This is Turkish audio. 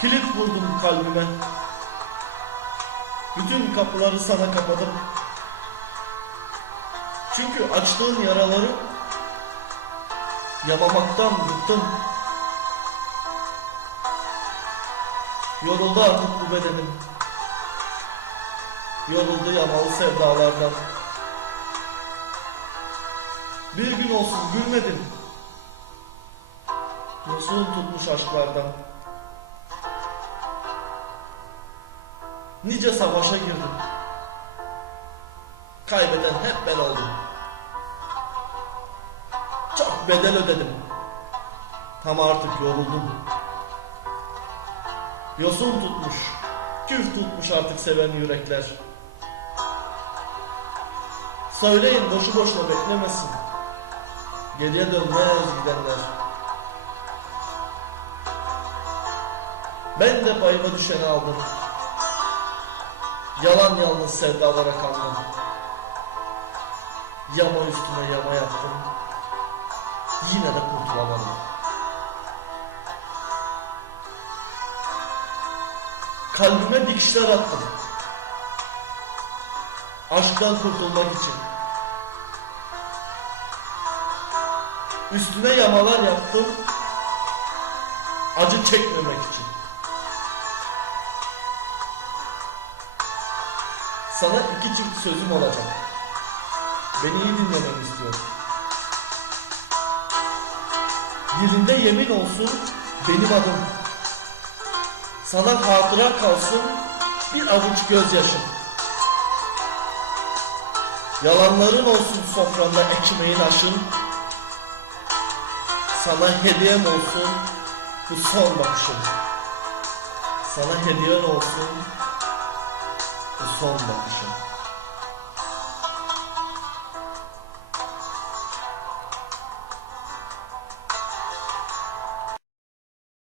Kilit vurdum kalbime. Bütün kapıları sana kapadım. Çünkü açtığın yaraları yamamaktan bıktım. Yoruldu artık bu bedenim. Yoruldu yamalı sevdalardan. Bir gün olsun gülmedim. Yosun tutmuş aşklardan. Nice savaşa girdim. Kaybeden hep ben oldum. Çok bedel ödedim. Tam artık yoruldum. Yosun tutmuş, küf tutmuş artık seven yürekler. Söyleyin boşu boşuna beklemesin. Geriye dönmez gidenler. Ben de payıma düşeni aldım. Yalan yalnız sevdalara kandım. Yama üstüne yama yaptım. Yine de kurtulamadım. Kalbime dikişler attım. Aşktan kurtulmak için. Üstüne yamalar yaptım. Acı çekmemek için. Sana iki çift sözüm olacak. Beni iyi dinlemeni istiyorum. Dilinde yemin olsun benim adım. Sana hatıra kalsın bir avuç gözyaşım. Yalanların olsun sofranda ekmeğin aşın. Sana hediyem olsun bu son bakışım. Sana hediyen olsun bu son bakışım.